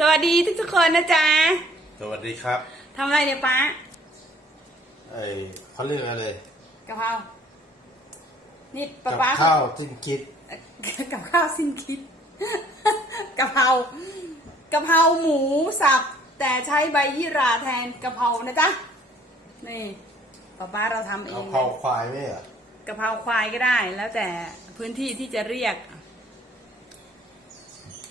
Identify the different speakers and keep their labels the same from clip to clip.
Speaker 1: สวัสดีทุกทุกๆคนนะจ๊ะ
Speaker 2: สวัสดีครับ
Speaker 1: ทำอะไรเนี่ยป้า
Speaker 2: ไอเขาเรียกอะไร
Speaker 1: กะเพรา นี่
Speaker 2: กั
Speaker 1: ป้าป้า
Speaker 2: ข้าวจิ้มคิด
Speaker 1: กับข้าวสิ้นคิด กะเพรากะเพราหมูสับ แต่ใช้ใบยี่หราแทนกะเพรานะจ๊ะ นี่ป้าป้าเราทำเอกะง
Speaker 2: เพราควายไหมอะ
Speaker 1: กะเพราควายก็ได้ แล้วแต่พื้นที่ที่จะเรียก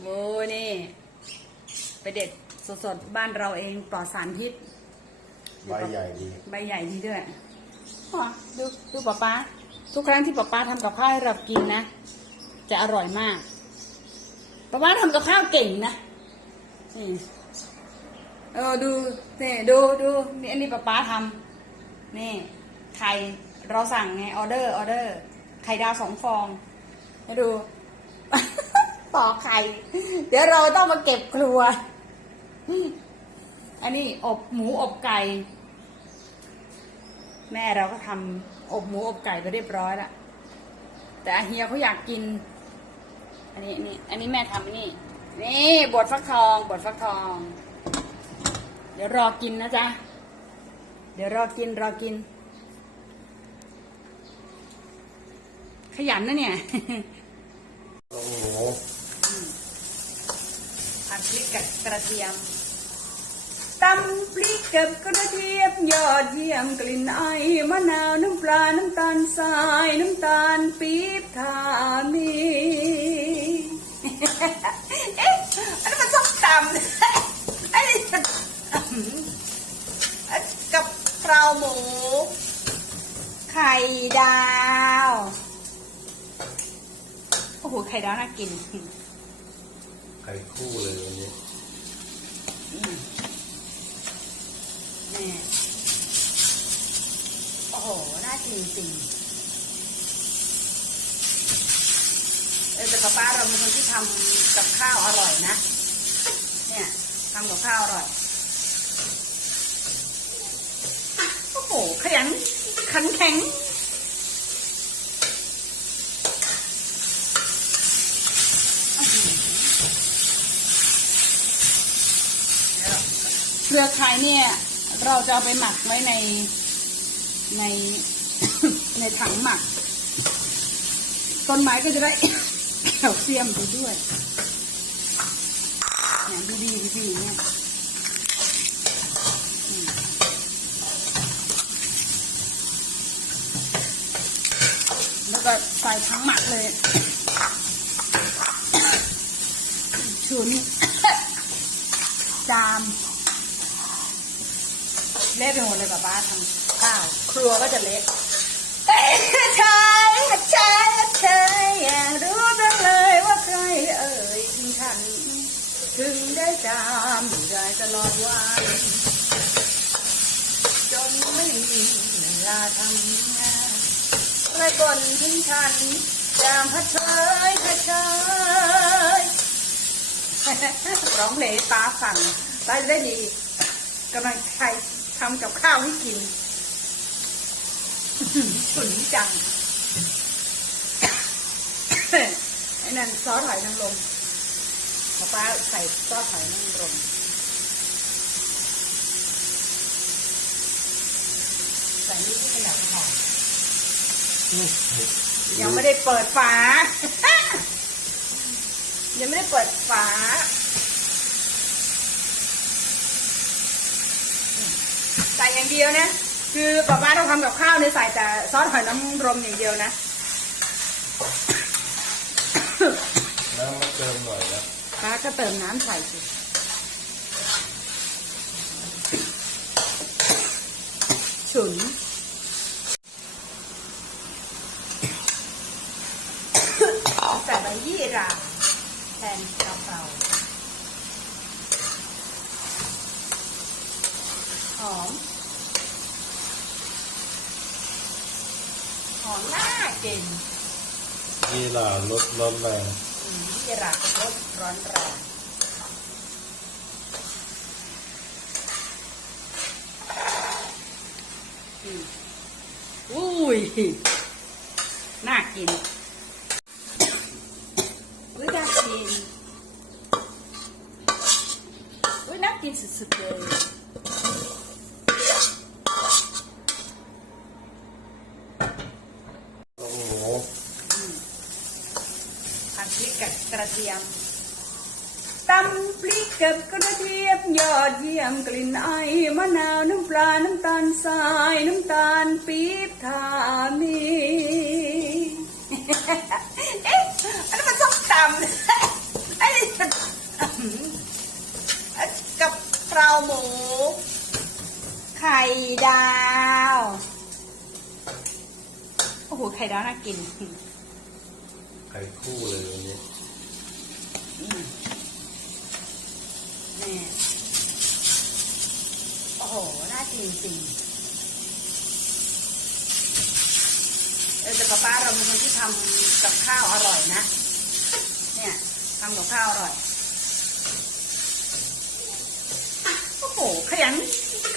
Speaker 1: โว้นี่ไป เด็ดสดๆ บ้านเราเองปลอดสารพิษ
Speaker 2: ใบใหญ่ดี
Speaker 1: ใบใหญ่ดีด้วยอ๋อดูดูป๊าป๊าทุกครั้งที่ป๊าป๊าทำกับข้าวให้เรากินนะ จะอร่อยมากป๊าป๊าทำกับข้าวเก่งนะนี่เออดูนี่ดูดูนี่อันนี้ป๊าป๊าทำนี่ไข่เราสั่งไงออเดอร์ออเดอร์ไข่ดาวสองฟองให้ดูปอกไข่ เดี๋ยวเราต้องมาเก็บครัว อันนี้อบหมูอบไก่ แม่เราก็ทำอบหมูอบไก่ไปเรียบร้อยแล้วแต่อาเฮียเขาอยากกิน อันนี้นี่อันนี้แม่ทำอันนี่ นี่บดฟักทองบดฟักทอง เดี๋ยวรอกินนะจ๊ะ เดี๋ยวรอกินรอกิน ขยันนะเนี่ย
Speaker 2: โอ้โห
Speaker 1: ผัดพริกกับกระเทียมตำพริกกับกระเทียมยอดเยี่ยมกลิ่นไอมะนาวน้ำปลาน้ำตาลทรายน้ำตาลปี๊บทามีเอ๊ะอันนั้นมันส้มตำไอ้นี่กับเพราหมู ไข่ดาว โอ้โห ไข่ดาวน่ากิน
Speaker 2: ไข่คู่เลยวันนี้
Speaker 1: โอ้โหน่ากินจริงเออแต่ป้าป้าเราเป็นคนที่ทำกับข้าวอร่อยนะ เนี่ยทำกับข้าวอร่อยโอ้โหขยันขันแข็งเครือข่ายเนี่ย เราจะเอาไปหมักไว้ใน ในในถังหมัก ต้นไม้ก็จะได้แคลเซียมไปด้วยเนี่ยดูดีดูดีเนี่ยแล้วก็ใส่ถังหมักเลยชุนจามเละไปหมดเลยป้าป้าทำ ข้าวครัวก็จะเละเอ้ยชายชายชายอยากรู้จังเลยว่าใครเอ่ยถึงฉัน ถึงได้จามอยู่ได้ตลอดวันจนไม่มีเวลาทำงานใครก่อนถึงฉันจามพัดเชยพัดเชยร้องเพลงป้าฟังป้าจะได้ดีกำลังใจทำกับข้าวให้กิน ขุนจัง ไอ้นั่นซอสหอยนางรมป้าป้าใส่ซอสหอยนางรมใส่นี่ที่เป็นแบบหอมยังไม่ได้เปิดฝา ยังไม่ได้เปิดฝาใส่อย่างเดียวนะ คือป้าป้าต้องทำกับข้าวเนี่ยใส่แต่ซอสหอยนางรมอย่างเดียวนะ
Speaker 2: แล้วมาเติมหน่อยนะ
Speaker 1: ป้าก็เติมน้ำใส่สิฉุนใส่ใบยี่หราแทนกะเพราหอม หอม น่ากิน
Speaker 2: นี่ล่ะรสร้อนแรง
Speaker 1: อืมยี่หรารสร้อนแรงอืมอุ้ย น่ากินอุ้ยน่ากินกินสุดๆเลย
Speaker 2: ลงหมู
Speaker 1: ผัด พริกกับกระเทียมตำพริกกับกระเทียมยอดเยี่ยมกลิ่นไอมะนาวน้ำปลาน้ำตาลทรายน้ำตาลปี๊บทามีเอ๊ะอันนั้นมันส้มตำไอ้นี่กับเพราหมู ไข่ดาว โอ้โห ไข่ดาวน่ากิน
Speaker 2: ไข่คู่เลยวันนี้
Speaker 1: นี่โอ้โห น่ากินจริงเออแต่ป้าป้าเราเป็นคนที่ทำกับข้าวอร่อยนะ เนี่ยทำกับข้าวอร่อย โอ้โห ขยัน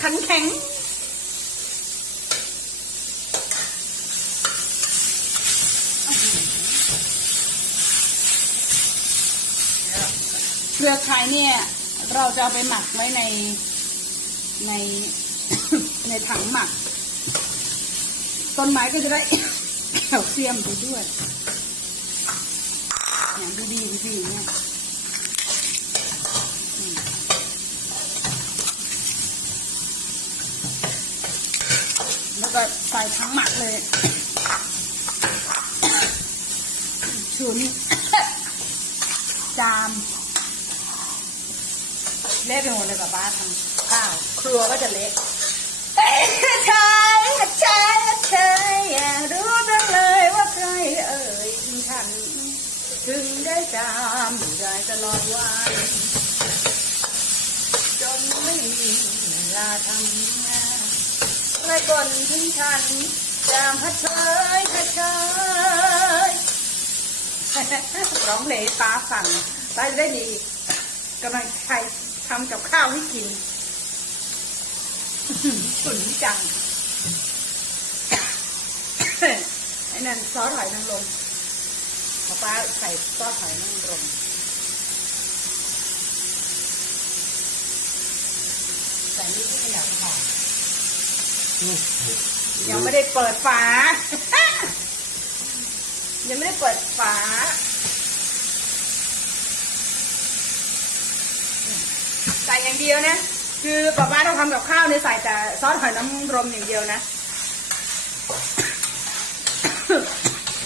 Speaker 1: ขันแข็ง เปลือกไข่เนี่ย เราจะเอาไปหมักไว้ในในในถังหมัก ต้นไม้ก็จะได้แคลเซียมไปด้วยเนี่ยดูดีดูดีเนี่ยแล้วก็ใส่ถังหมักเลยฉุนจาม เละไปหมดเลยกับบ้าทำข้าว ครัวก็จะเละเฮ้ยชายชายชายอยากรู้จังเลยว่าใครเอ่ยถึงฉัน ถึงได้จำได้ตลอดวันจนไม่มีเวลาทำงานใครก่อนถึงฉันจำพัดเชยพัดเชยร้องเพลงป้าฟังป้าจะได้ดี กำลังใครทำกับข้าวให้กินขุนจังไอ้นั่นซอสหอยนางรมพอป้าใส่ซอสหอยนางรมใส่นิดนิดหน่อยหอมยังไม่ได้เปิดฝา ยังไม่ได้เปิดฝา ส่อย่างเดียวนะ คือป้าป้าต้องทำกับข้าวเนี่ยใส่แต่ซอสหอยนางรมอย่างเดียวนะ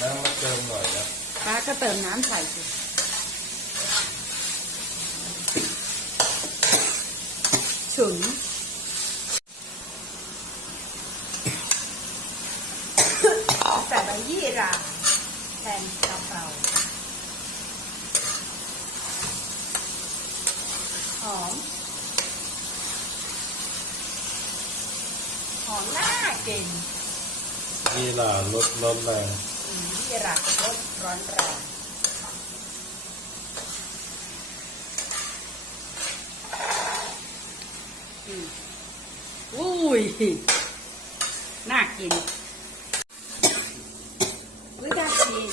Speaker 2: น้ำมาเติมหน่อยนะ
Speaker 1: ป้าก็เติมน้ำใส่สิฉุนใส่ใบยี่หราแทนกะเพราหอม หอมน่ากิน
Speaker 2: ยี่หร่าลดร้อนแรง
Speaker 1: อืมยี่หรารสร้อนแรงอืมอุ้ย น่ากินอุ้ยน่ากิน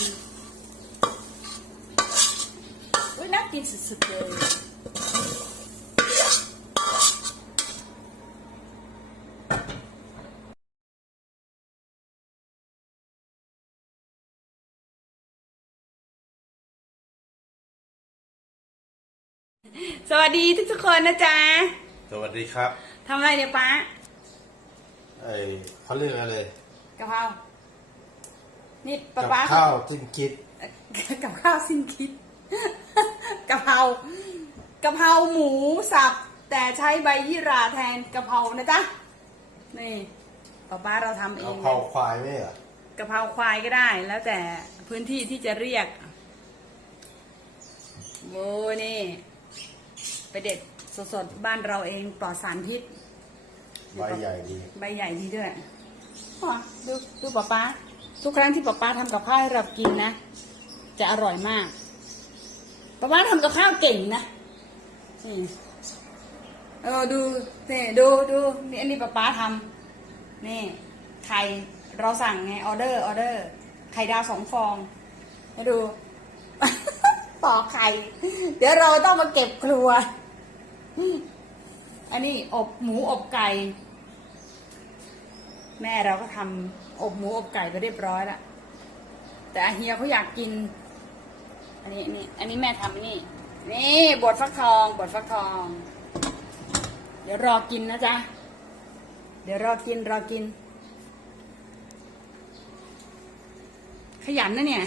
Speaker 1: อุ้ยน่ากินสุดๆเลย สวัสดีทุกๆคนนะจ๊ะ
Speaker 2: สวัสดีครับ
Speaker 1: ทำอะไรเนี่ยป้า
Speaker 2: ไอเขาเรียกอะไร
Speaker 1: กะเพรานี่
Speaker 2: กั
Speaker 1: ป้าป้า
Speaker 2: ข้าวจิ้งคิด
Speaker 1: กับข้าวสิ้นคิดกะเพรากะเพราหมูสับ แต่ใช้ใบยี่หราแทนกะเพรานะจ๊ะนี่ป้าป้าเราทำเอ
Speaker 2: เอา
Speaker 1: ง
Speaker 2: เผาควายไหมอะ
Speaker 1: กะเพราควายก็ได้ แล้วแต่พื้นที่ที่จะเรียกโว้นี่ ไปเด็ดสดๆ บ้านเราเองปลอดสารพิษ
Speaker 2: ใบใหญ่ดี
Speaker 1: ใบใหญ่ดีด้วยอ๋อดูดูป๊าป๊าทุกครั้งที่ป๊าป๊าทำกับข้าวให้เรากินนะ จะอร่อยมากป๊าป๊าทำกับข้าวเก่งนะนี่เออดูนี่ดูดูนี่อันนี้ป๊าป๊าทำนี่ไข่เราสั่งไงออเดอร์ออเดอร์ไข่ดาวสองฟองให้ดูต่อกไข่ เดี๋ยวเราต้องมาเก็บครัว อันนี้อบหมูอบไก่ แม่เราก็ทำอบหมูอบไก่ไปเรียบร้อยล้วแต่อาเฮียเขาอยากกิน อันนี้อันนี้อันนี้แม่ทำนนี่ นี่บดฟักทองบดฟักทอง เดี๋ยวรอกินนะจ๊ะ เดี๋ยวรอกินรอกิน ขยันนะเนี่ย